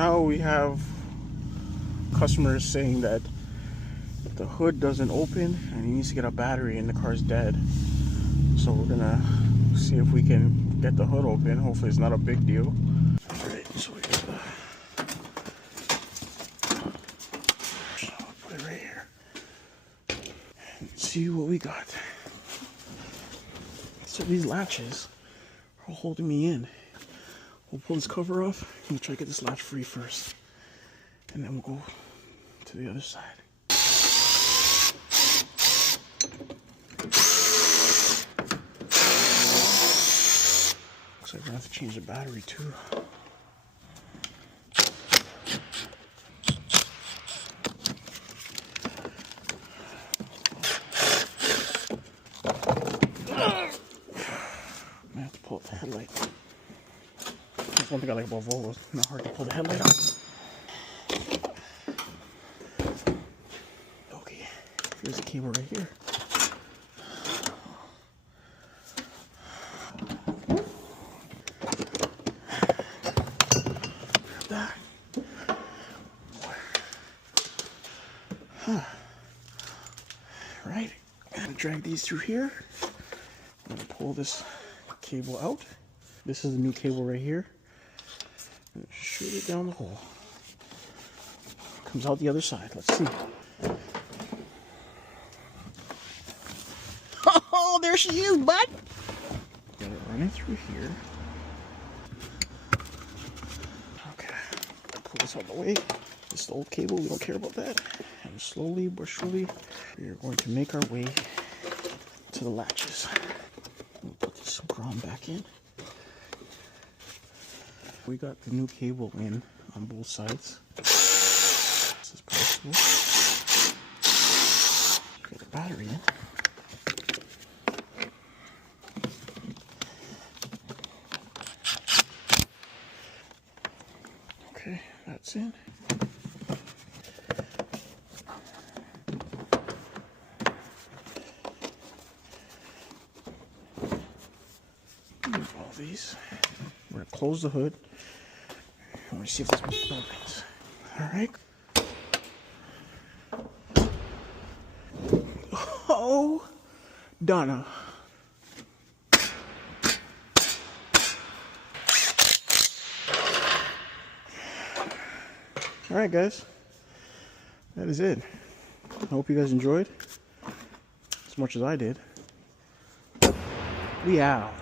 now we have customers saying that the hood doesn't open and he needs to get a battery and the car's dead. So we're gonna see if we can get the hood open. Hopefully it's not a big deal. Alright, so we gotta put it right here and see what we got. So these latches are holding me in. We'll pull this cover off and we'll try to get this latch free first. And then we'll go to the other side. Looks like we're gonna have to change the battery too. I have to pull out the headlight. That's one thing I like about Volvos. Not hard to pull the headlight out. Okay, here's the cable right here. Grab that. Right, I'm gonna drag these through here. I'm gonna pull this cable out. This is the new cable right here. And shoot it down the hole. Comes out the other side. Let's see. Oh, there she is, bud. Got it running through here. Okay, pull this out of the way. This is the old cable. We don't care about that. And slowly but surely, we are going to make our way to the latches. We'll put this ground back in. We got the new cable in on both sides. This is possible. Get the battery in. Okay, that's in. Move all these. We're gonna close the hood. I'm gonna see if this opens. Alright. Oh, Donna. Alright, guys. That is it. I hope you guys enjoyed as much as I did. We out.